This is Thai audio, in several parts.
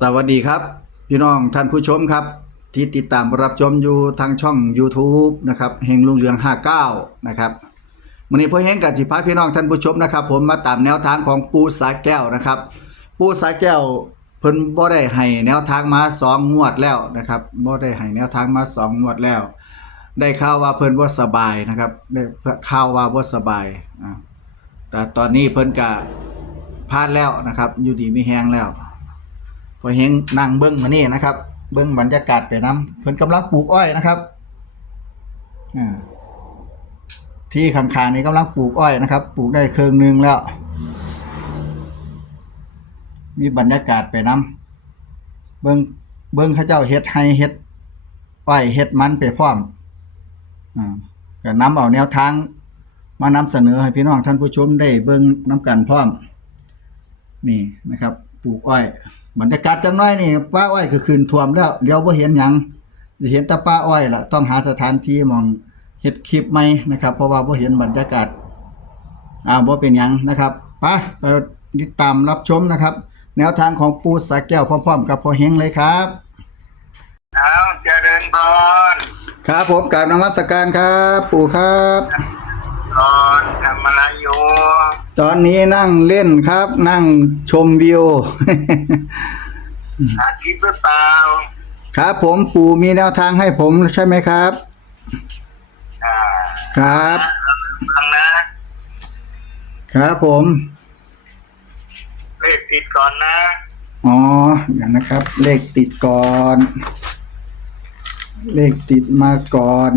สวัสดีครับ พี่น้องท่านผู้ชมครับ ที่ติดตามรับชมอยู่ทางช่อง YouTube นะครับเฮงลุงเรือง 59 นะครับวันนี้พ่อเฮงกับสิพาพี่น้องท่านผู้ชมนะครับ ผมมาตามแนวทางของปูสาแก้วนะครับ ปูสาแก้วเพิ่นบ่ได้ให้แนวทางมาสองงวดแล้วนะครับบ่ได้ให้แนวทางมาสองงวดแล้ว ได้ข่าวว่าเพิ่นบ่สบายนะครับได้ข่าวว่าบ่สบายอ่าแต่ตอนนี้เพิ่นก็พลาดแล้วนะครับ อยู่ดีไม่แห้งแล้ว พอเฮงนั่งเบิ้งมานี่นะครับ เบิ้งบรรยากาศไปน้ำเพิ่นกำลังปลูกอ้อยนะครับที่ข้างๆนี้กำลังปลูกอ้อยนะครับ ปลูกได้เครื่องหนึงแล้ว มีบรรยากาศไปน้ำเบิ้งเบิ้งเขาเจ้าเฮ็ดให้เฮ็ดอ้อยเฮ็ดมันไปพร้อมอ่าก็นำเอาแนวทางมานำเสนอให้พี่น้องท่านผู้ชมได้เบิ้งน้ำกันพร้อม นี่นะครับ ปลูกอ้อย บรรยากาศจังน้อยนี่ป้าอ้อยก็ขึ้นท่วมแล้วเดี๋ยวบ่เห็นหยังสิเห็นแต่ป้าอ้อยล่ะต้องหาสถานที่หมองเฮ็ดคลิปใหม่นะครับ เพราะว่าบ่เห็นบรรยากาศอ่าบ่เป็นหยังนะครับไปไปติดตามรับชมนะครับ แนวทางของปูสาแก้วพร้อมๆกับพ่อเฮงเลยครับเอาเจริญพรครับผมกราบนมัสการครับ ปู่ครับ ตอนทำอะไรอยู่ ตอนนี้นั่งเล่นครับ นั่งชมวิว อาทิตย์หรือเปล่าครับผมปู่มีแนวทางให้ผมใช่ไหมครับ อ่าครับครั้งนะครับผม เลขติดก่อนนะอ๋อเดี๋ยวนะครับ เลขติดก่อน เลขติดมาก่อน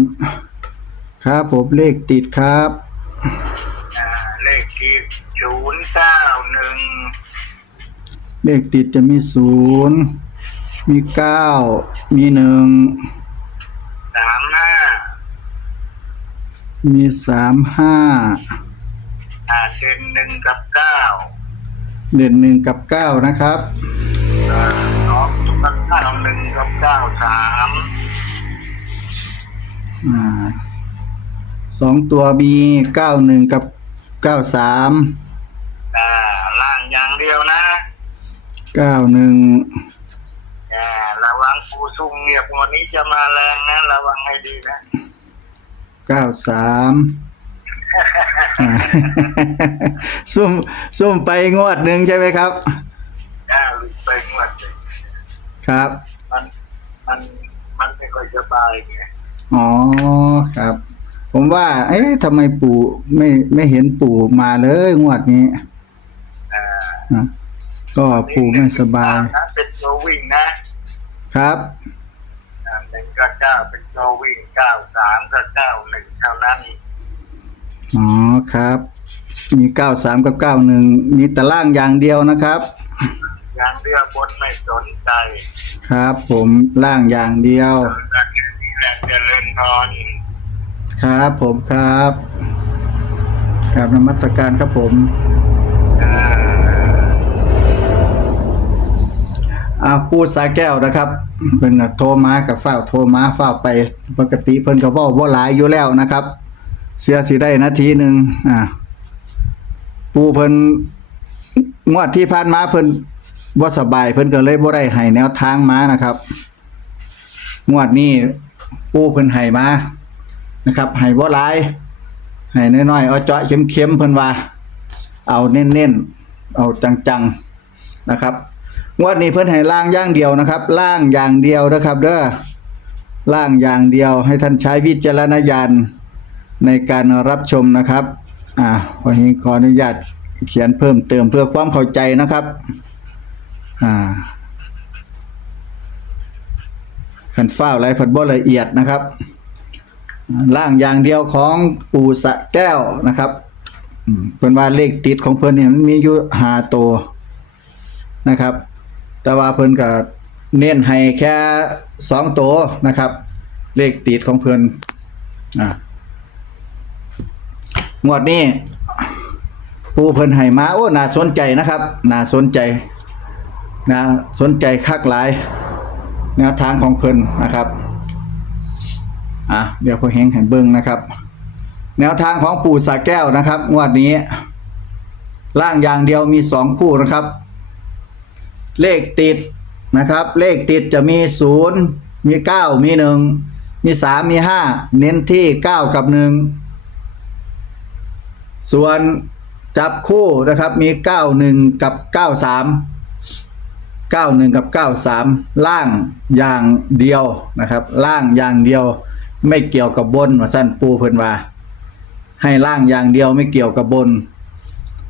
ครับผมเลขติดครับอ่าเลข ติดศูนย์เก้าหนึ่งเลขติดจะมีศูนย์มีเก้ามีหนึ่งสามห้ามีสามห้าอ่าเด่นหนึ่งกับเก้าเด่นหนึ่งกับเก้านะครับอ่าสองกับเก้าหนึ่งกับเก้าสามอ่าสองตัวมีเก้าหนึ่งกับ เก้าสามอ่าล่างอย่างเดียวนะเก้าหนึ่งอ่าระวังปูซุ่มเงียบวันนี้จะมาแรงนะระวังให้ดีนะเก้าสามอ่าซุ่มซุ่มไปงวดหนึ่งใช่ไหมครับอ่าหลุดไปงวดหนึ่งครับ มันมันมันไม่ค่อยสบายไงอ๋อครับ ผมว่า เอ๊ะทำไมปู่ไม่ไม่เห็นปู่มาเลยงวดนี้อ่าอะก็ปู่ไม่สบาย นะเป็นตัววิ่งนะครับ อ่าหนึ่งก็เก้าเป็นตัววิ่งเก้าสามก็เก้าหนึ่งเท่านั้นอ๋อครับ มีเก้าสามกับเก้าหนึ่งมีแต่ล่างอย่างเดียวนะครับ อย่างเรือบนไม่สนใจครับ ผมล่างอย่างเดียวนี่แหละเจริญพร ครับผมครับครับนมัสการครับผมอ่าปูสายแก้วนะครับเพิ่นโทรมากับฝ้าโทรมาฝ้าไปปกติเพิ่นก็ว้าบ่หลายอยู่แล้วนะครับ เสียสิได้นาทีหนึ่งอ่าปูเพิ่นงวดที่ผ่านมาเพิ่นบ่สบายเพิ่นก็เลยบ่ได้ให้แนวทางมานะครับ งวดนี้ปูเพิ่นให้มา นะครับให้บ่หลายให้น้อยๆเอาเจาะเข็มๆเพิ่นว่า เอาเน้นๆเอาจังๆนะครับงวดนี้เพิ่นให้ล่างอย่างเดียวนะครับ ล่างอย่างเดียวนะครับเด้อล่างอย่างเดียวให้ท่านใช้วิจารณญาณในการรับชมนะครับอ่าวันนี้ขออนุญาตเขียนเพิ่มเติมเพื่อความเข้าใจนะครับอ่าขันฟ้าวไรผัดบ่ละเอียดนะครับ ล่างอย่างเดียวของปู่สะแก้วนะครับเพิ่นว่าเลขติดของเพิ่นเนี่ยมันมีอยู่หาตัวนะครับ แต่ว่าเพิ่นก็เน้นให้แค่สองตัวนะครับ เลขติดของเพิ่นอ่างวดนี้ปูเพิ่นให้มาโอ้น่าสนใจนะครับน่าสนใจน่าสนใจคักหลายแนวทางของเพิ่นนะครับ อะเดี๋ยวพอเฮงให้เบิ่งนะครับ แนวทางของปู่สาแก้วนะครับ งวดนี้ ล่างอย่างเดียวมีสองคู่นะครับ เลขติดนะครับ เลขติดจะมีศูนย์มีเก้ามีหนึ่งมีสามมีห้าเน้นที่เก้ากับหนึ่งส่วนจับคู่นะครับมีเก้าหนึ่งกับเก้าสามเก้าหนึ่งกับเก้าสามล่างอย่างเดียวนะครับ ล่างอย่างเดียว ไม่เกี่ยวกับบนมาสั้นปูเพิ่นว่า ให้ล่างอย่างเดียวไม่เกี่ยวกับบน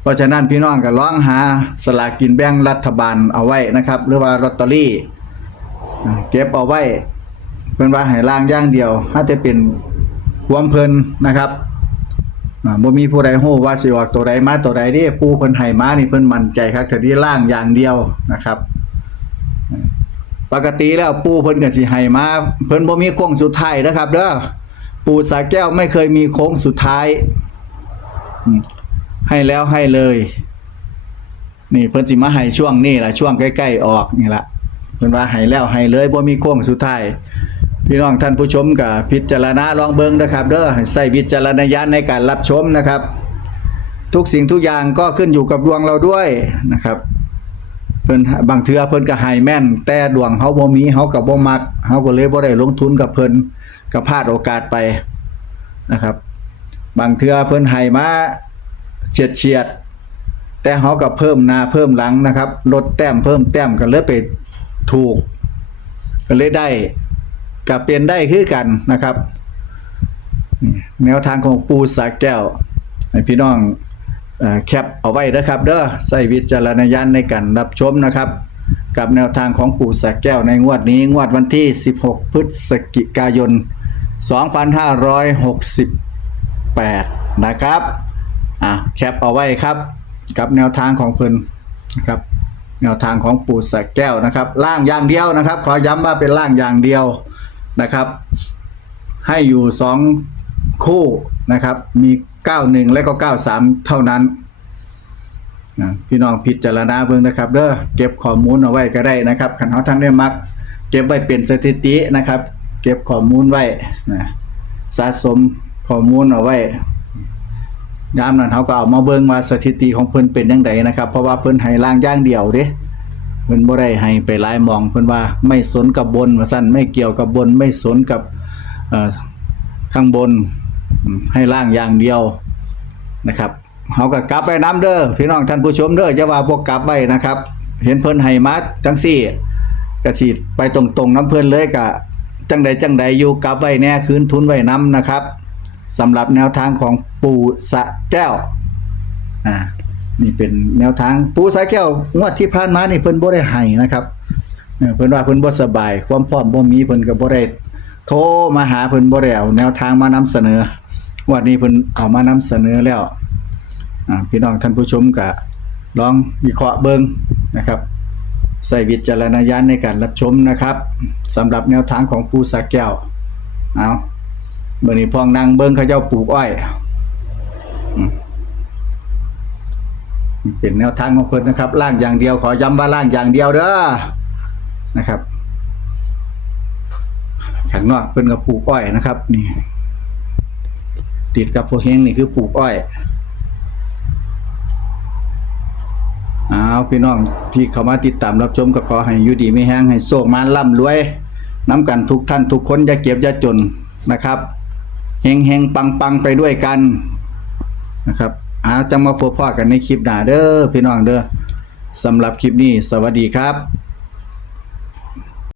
เพราะฉะนั้นพี่น้องก็ร้องหาสลากกินแบ่งรัฐบาลเอาไว้นะครับ หรือว่าลอตเตอรี่ เก็บเอาไว้เพิ่นว่าให้ล่างอย่างเดียวถ้าจะเป็นความเพลินนะครับบ่มีผู้ใดฮู้ว่าสิออกตัวใดมาตัวใดเด้ปูเพิ่นให้มานี่เพิ่นมั่นใจคักแต่ที่ล่างอย่างเดียวนะครับ ปกติแล้วปู่เพิ่นก็สิให้มาเพิ่นบ่มีโค้งสุดท้ายนะครับเด้อปู่สาแก้วไม่เคยมีโค้งสุดท้าย ให้แล้วให้เลย นี่เพิ่นสิมาให้ช่วงนี้ล่ะช่วงใกล้ๆออกนี่ล่ะเพิ่นว่าให้แล้วให้เลยบ่มีโค้งสุดท้ายพี่น้องท่านผู้ชมก็พิจารณาลองเบิ่งนะครับเด้อให้ใส่วิจารณญาณในการรับชมนะครับ ทุกสิ่งทุกอย่างก็ขึ้นอยู่กับดวงเราด้วยนะครับ เพิ่นบางเทื่อเพิ่นก็ให้แม่น แต่ดวงเฮาบ่มีเฮาก็บ่มักเฮาก็เลยบ่ได้ลงทุนกับเพิ่นก็พลาดโอกาสไปนะครับ บางเทื่อเพิ่นให้มาเฉียดๆแต่เฮาก็เพิ่มหน้าเพิ่มหลังนะครับ ลดแต้มเพิ่มแต้มก็เลยไปถูก ก็เลยได้ก็เป็นได้คือกันนะครับ แนวทางของปูสาแก้วให้พี่น้อง แคปเอาไว้นะครับเด้อใส่วิจารณญาณในการรับชมนะครับ กับแนวทางของปู่สะแก้วในงวดนี้งวดวันที่ 16 พฤศจิกายน 2568 นะครับอะแคปเอาไว้ครับ กับแนวทางของเพิ่นนะครับแนวทางของปู่สะแก้วนะครับล่างอย่างเดียวนะครับ ขอย้ำว่าเป็นล่างอย่างเดียวนะครับ ให้อยู่สองคู่นะครับมี 91 และก็ 93 เท่านั้นนะพี่น้องพิจารณาเบิ่งนะครับเด้อเก็บข้อมูลเอาไว้ก็ได้นะครับคันเฮาท่านได้มัก เก็บไว้เป็นสถิตินะครับ เก็บข้อมูลไว้นะสะสมข้อมูลเอาไว้ยามนั้นเฮาก็เอามาเบิ่งว่าสถิติของเพิ่นเป็นจังไดนะครับ เพราะว่าเพิ่นให้ล่างย่างเดียวเด้เพิ่นบ่ได้ให้ไปหลายมองเพิ่นว่าไม่สนกับบนว่าซั่นไม่เกี่ยวกับบนไม่สนกับข้างบน ให้ล่างอย่างเดียวนะครับเฮาก็กลับไปน้ำเด้อพี่น้องท่านผู้ชมเด้ออย่าว่าพวกกลับไว้นะครับ เห็นเพิ่นให้มาจังซี่ก็สิไปตรงๆน้ำเพิ่นเลยก็จังใดจังใดอยู่กลับไว้แน่คืนทุนไว้นํนะครับสำหรับแนวทางของปู่สะแก้วนี่เป็นแนวทางปูสายแก้วงวดที่ผ่านมานี่เพิ่นบ่ได้ให้นะครับเพิ่นว่าเพิ่นบ่สบาย ความพร้อมบ่มีเพิ่นก็บ่ได้โทรมาหาเพิ่นบ่ได้เอาแนวทางมานำเสนอ วดนี้เพิ่นเอามานำเสนอแล้วพี่น้องท่านผู้ชมก็ลองวิเคราะห์เบิ่งนะครับใส่วิจารณญาณในการรับชมนะครับสำหรับแนวทางของปูสาแก้วเอามื้อนี้พองนางเบิ่งเขาเจ้าปลูกอ้อยเป็นแนวทางของเพิ่นนะครับล่างอย่างเดียวขอย้ำว่าล่างอย่างเดียวเด้อนะครับข้างนอกเพิ่นก็ปลูกอ้อยนะครับนี่ ติดกับโพเฮงนี่คือปลูกอ้อยอ้าวพี่น้องที่เข้ามาติดตามรับชมก็ขอให้อยู่ดีไม่แห้งให้โชคมาร่ำรวยน้ำกันทุกท่านทุกคนอย่าเก็บอย่าจนนะครับเฮงเฮงปังปังไปด้วยกันนะครับอาจะมาพบพ่อกันในคลิปหน้าเด้อพี่น้องเด้อสำหรับคลิปนี้ สวัสดีครับ